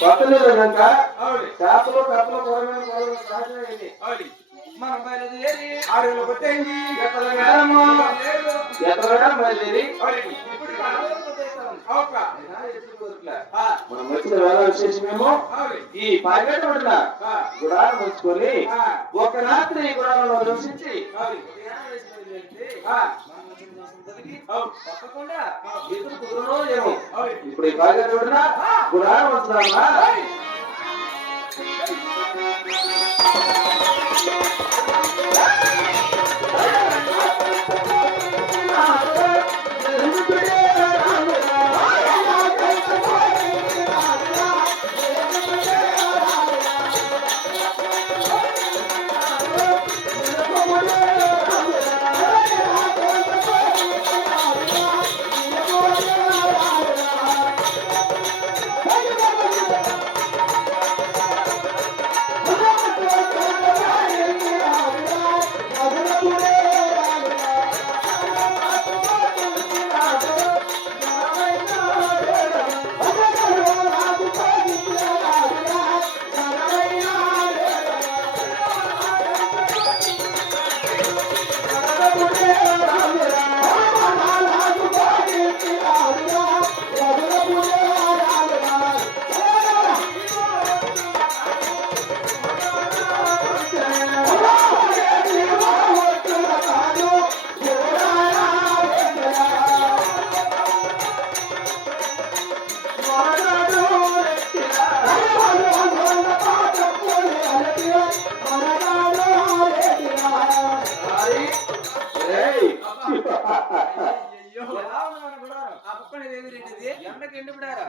కొత్తలు చేపలు కప్పలు కూరగాయలు సహజమైంది. మనం బయలుదేరి ఆరులో కొట్టేయండి బయలుదేరి మనం వచ్చిన వేళ విశేషమేమో ఈ పాకెట్ గుడారం వచ్చుకొని ఒక రాత్రి ఈ గుడారంలో నివసించి తప్పకుండా ఎదురు కుదరనో ఏమో ఇప్పుడు ఈ పాకెట్ గుడారం వస్తున్నామా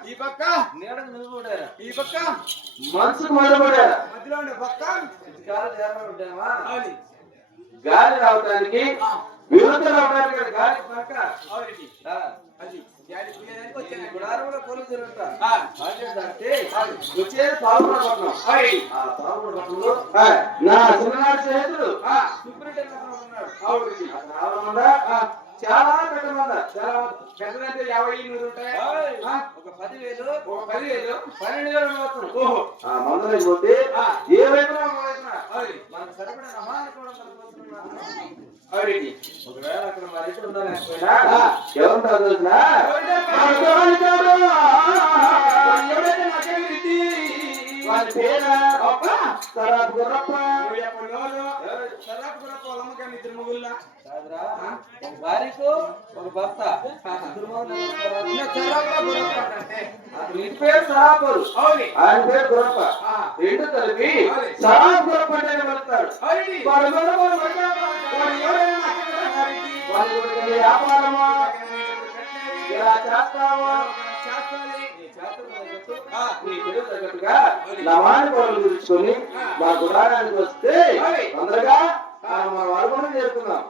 ఈ పక్క నీడకు నిలబడారా ఈ పక్క మనసుకు మొదలుపడారా మధ్యలో ఉండే పక్క గాలి రావడానికి విరుద్ధ రావడానికి గాలి పక్క గుడారంలో పోలు తిరుగుతా వచ్చేది పాల్గొన పట్టణం ఆ పాల్గొన పట్టణంలో నా చిన్ననాటి స్నేహితుడు ఉన్నాడు చాలా పెద్ద మంద చాలా పెద్దదంటే 50-100 ఉంటాయి ఒక 10,000 12,000 ఉండవచ్చు ఆ మందలకి పోతే ఏ వైపున మనకు సరిపడిన ఒకవేళ అక్కడ మరి ఎక్కడ ఉండాలనుకున్నా ఎవరుంటారు తెలుసునా వారి పేరు సరాబ్ గుర్రప్ప భార్యకు ఒక భర్త ఇంటి పేరు సరాబరు ఆయన పేరు గురప్ప రెండు కలిపి సరాబ్ గురప్ప అంటే వెళ్తాడు వ్యాపారమా ఇలా చేస్తావా నవాని పనులు గురించుకొని మా గుడారానికి వస్తే తొందరగా మన వాడుకోవడం చేరుకుందాం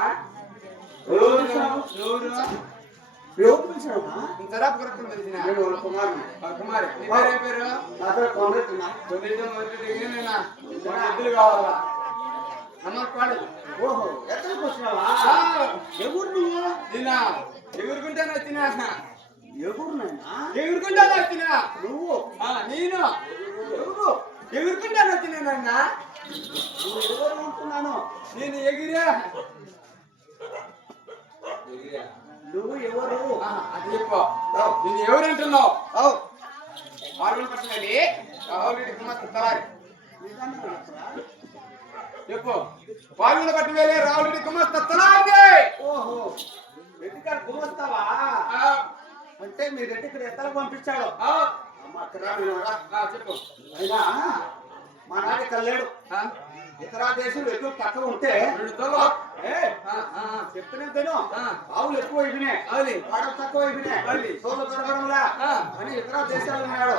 పిలిచానా? ఎవరు ఎవరు పిలిచావా? ఇంతరాపు కొరకు పిలిచిన నేను వాళ్ళ కుమారుని. కుమారి నీ పేరు ఏం పేరు? నా పేరు కొండెత్తున్నా. ఎద్దులు కావాలా అమ్మపాడు. ఓహో, ఎక్కడికి వచ్చినావా? ఎవరు నువ్వు? నేనా ఎగురుకుంటాను వచ్చినా ఎవరునైనా? ఎగురుకుంటాను వచ్చినా నువ్వు? నేను ఎవరు? ఎగురుకుంటాను వచ్చినానన్నా. నువ్వు ఎవరు అనుకున్నాను? నేను ఎగిరా నువ్వు ఎవరు? అది చెప్పు. నేను ఎవరు అంటున్నావు? పార్వలు పట్టణాలి ఆల్రెడీ కుమార్ చెప్పు. పార్వలు పట్టు వేలే రావుడి కుమార్ తత్తలాంటి. ఓహో, రెడ్డికాడ గుమస్తావా? అంటే మీ రెడ్డి ఇక్కడ ఎత్తలు పంపించాడు. చెప్పు. అయినా మా నాన్న ఇక్కడ లేడు. ఇతర దేశంలో ఎక్కువ తక్కువ ఉంటే చెప్తూనే తిను. ఆవులు ఎక్కువ అయిపోయినాయి, వాడలు తక్కువ అయిపోయినాయి, సోళ్ళు దొరకడంలా అని ఇతర దేశాలు ఉన్నాడు.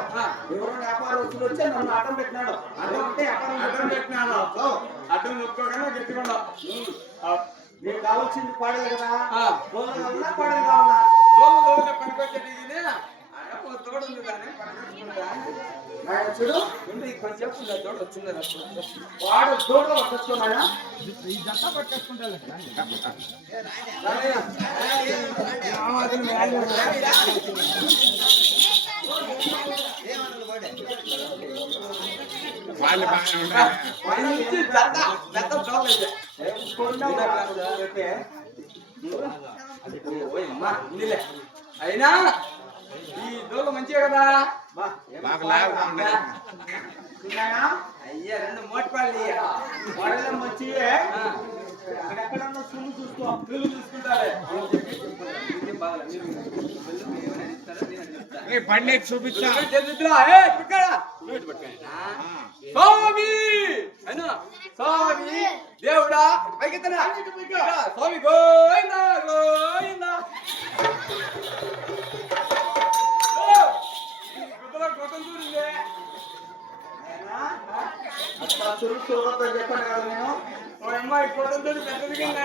ఎవరో వ్యాపారస్తులు వచ్చి నన్ను అడ్డం పెట్టినాడు. అడ్డం అంటే అడ్డం పెట్టినాడు. అడ్డం నొక్కోగా గట్టిగా నీకు కావాల్సింది పాడలు కదా. సోళ్ళు కావాలా పాడలు కావాలా? పనికొచ్చేది తోడు ఉంది కానీ చూడు, కొంచెం తోడు వచ్చింది. వాడు తోడు పట్టుకున్నాడా? అయినా ఈ దోగ మంచిగా కదా. అయ్యా రెండు మోటిపాళ్ళు వాడలో మంచివే. అక్కడెక్కడన్నా సుళ్ళు చూసుకో. వీళ్ళు చూసుకుంటారే పండి చూపించా స్వామి అయినా స్వామి దేవుడా పైకెత్తనా స్వామి గోయిందా గోయిందా. అట్లా సుళ్ళు చూడొద్దని చెప్పాను కదా నేను. ఓ అమ్మాయి కొడుతుంది పెద్దది కింద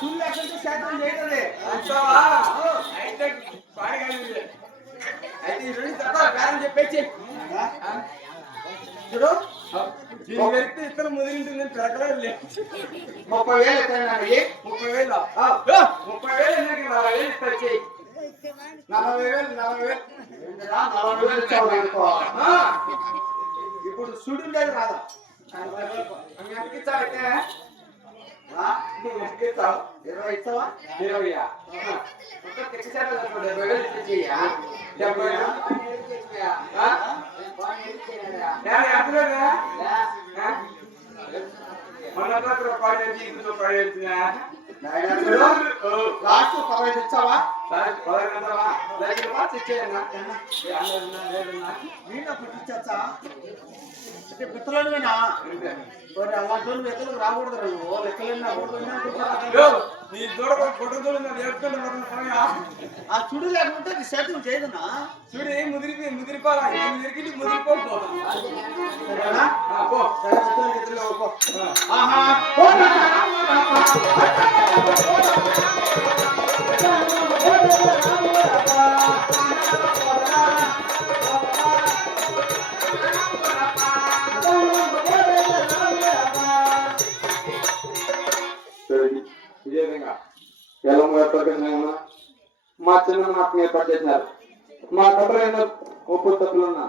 సుళ్ళు ఎక్కడికి శాతం చేయగలే. అంటావా అయితే పాడగలిగింది. అయితే ఈ రెండు తర్వాత కారణం చెప్పేసి చూడు, దీని వెళ్తే ఇతను ముదిరింటుందని ప్రకటన లేదు. 30,000 ఎక్కడికి? 30,000 30,000 ఎందుకు 40,000 ఇస్తా. 40,000 40,000 ఇచ్చావు అనుకో. ఇప్పుడు సుడుండేది రాదా? ఎంత ఇచ్చావైతే 20 ఇస్తావా? 20 లాస్ట్ 15 ఇచ్చావా? నీళ్ళ పుట్టించా అంటే పిత్తలోనివేనా? అలాంటి వాళ్ళు ఎక్కడికి రాకూడదు. నువ్వు లెక్కలన్నా ఆ చుడు లేకుంటే నీ శాతం చేయదునా? చూడి ముదిరిపోరా ముదిరికి ముదిరిపోతా. సరేనా? ఇదే విధంగా ఎలా మా చిన్న మాకు ఏర్పాటు చేసినారు. మా కథలైన ఒప్పు తప్పులున్నా